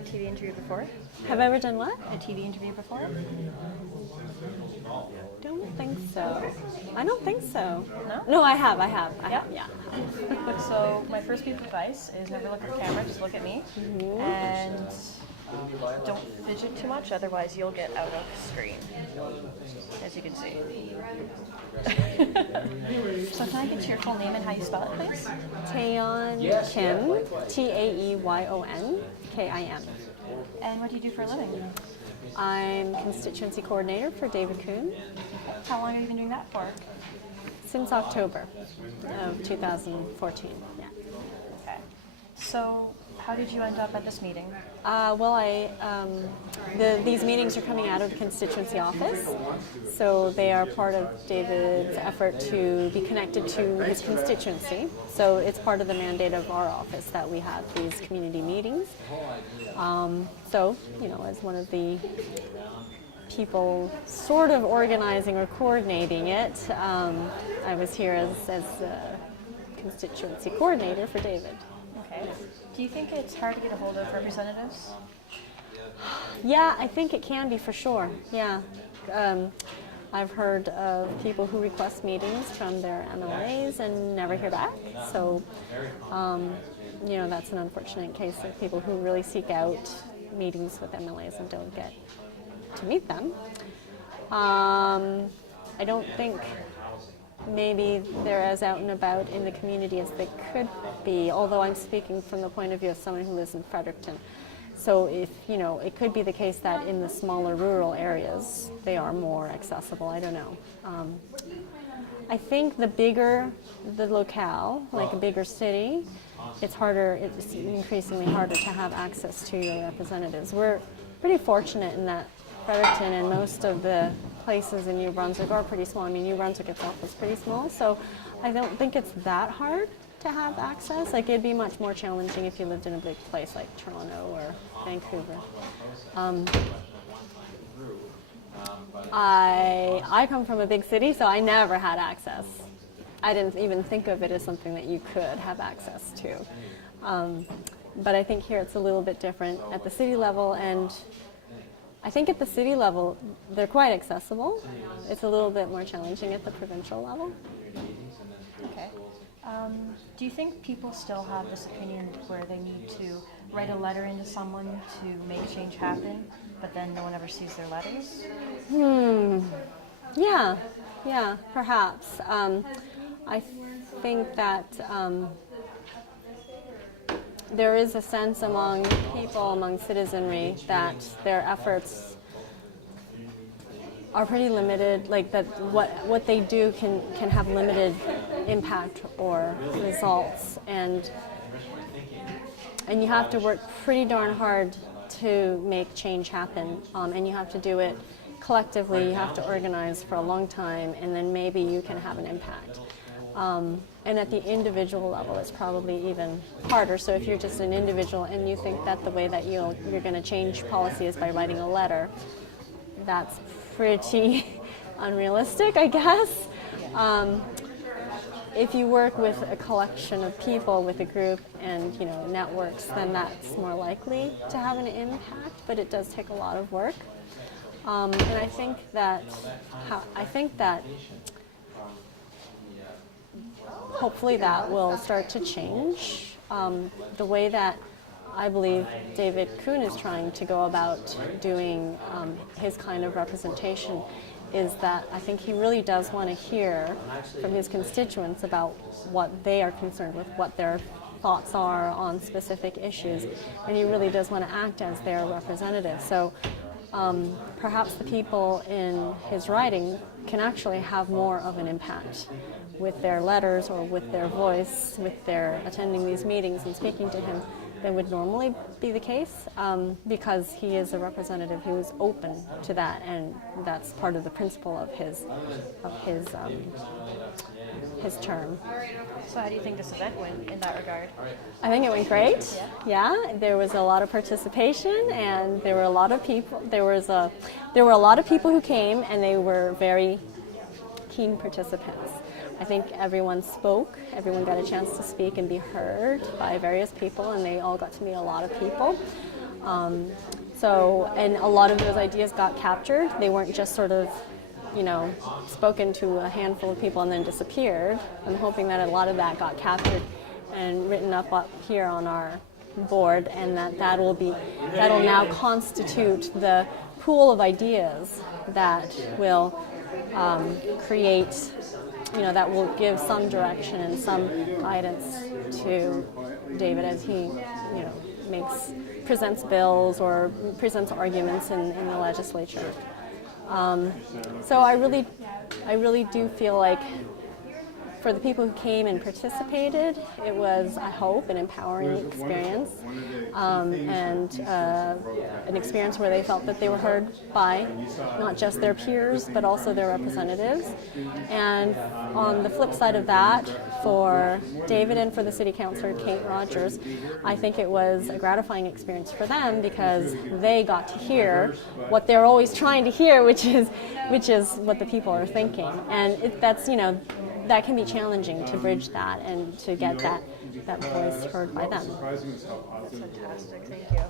a TV interview before? Have I ever done what? A TV interview before? Don't think so. I don't think so. No? No, I have, yeah. So my first piece of advice is never look at the camera, just look at me. And don't fidget too much, otherwise you'll get out of screen, as you can see. So can I get your full name and how you spell it, please? Taeyon Kim, Taeyon Kim. And what do you do for a living? I'm constituency coordinator for David Kuhn How long have you been doing that for? since October of 2014. Yeah. Okay. So how did you end up at this meeting? These meetings are coming out of the constituency office, so they are part of David's effort to be connected to his constituency. So it's part of the mandate of our office that we have these community meetings. So, as one of the people sort of organizing or coordinating it, I was here as constituency coordinator for David. Okay. Do you think it's hard to get a hold of representatives? Yeah, I think it can be for sure. Yeah. I've heard of people who request meetings from their MLAs and never hear back. So, that's an unfortunate case of people who really seek out meetings with MLAs and don't get to meet them. I don't think maybe they're as out and about in the community as they could be, although I'm speaking from the point of view of someone who lives in Fredericton. So it could be the case that in the smaller rural areas, they are more accessible. I don't know. I think the bigger the locale, like a bigger city, it's increasingly harder to have access to your representatives. We're pretty fortunate in that Fredericton and most of the places in New Brunswick are pretty small. I mean, New Brunswick itself is pretty small, so I don't think it's that hard to have access. Like, it'd be much more challenging if you lived in a big place like Toronto or Vancouver. I come from a big city, so I never had access. I didn't even think of it as something that you could have access to. But I think here it's a little bit different at the city level, and I think at the city level they're quite accessible. It's a little bit more challenging at the provincial level. Okay. Do you think people still have this opinion where they need to write a letter into someone to make change happen, but then no one ever sees their letters? Yeah, perhaps. I think that there is a sense among people, among citizenry, that their efforts are pretty limited, like that what they do can have limited impact or results, and you have to work pretty darn hard to make change happen, and you have to do it collectively. You have to organize for a long time, and then maybe you can have an impact. And at the individual level, it's probably even harder. So if you're just an individual and you think that the way that you're going to change policy is by writing a letter, that's pretty unrealistic, I guess. If you work with a collection of people, with a group and networks, then that's more likely to have an impact. But it does take a lot of work. And I think that hopefully that will start to change. The way that I believe David Kuhn is trying to go about doing his kind of representation is that I think he really does want to hear from his constituents about what they are concerned with, what their thoughts are on specific issues, and he really does want to act as their representative. So perhaps the people in his writing can actually have more of an impact with their letters or with their voice, with their attending these meetings and speaking to him than would normally be the case, because he is a representative who is open to that, and that's part of the principle of his term. So how do you think this event went in that regard? I think it went great. Yeah, there was a lot of participation, and there were a lot of people. There were a lot of people who came, and they were very keen participants. I think everyone spoke. Everyone got a chance to speak and be heard by various people, and they all got to meet a lot of people. And a lot of those ideas got captured. They weren't just sort of, spoken to a handful of people and then disappeared. I'm hoping that a lot of that got captured and written up here on our board, and that'll now constitute the pool of ideas that will create, that will give some direction and some guidance to David as he, presents bills or presents arguments in the legislature. So I really do feel like for the people who came and participated, it was, I hope, an empowering experience, and an experience where they felt that they were heard by not just their peers, but also their representatives. And on the flip side of that, for David and for the city councillor, Kate Rogers, I think it was a gratifying experience for them because they got to hear what they're always trying to hear, which is what the people are thinking. And that can be challenging to bridge that and to get that voice heard by them. That's fantastic. Thank you.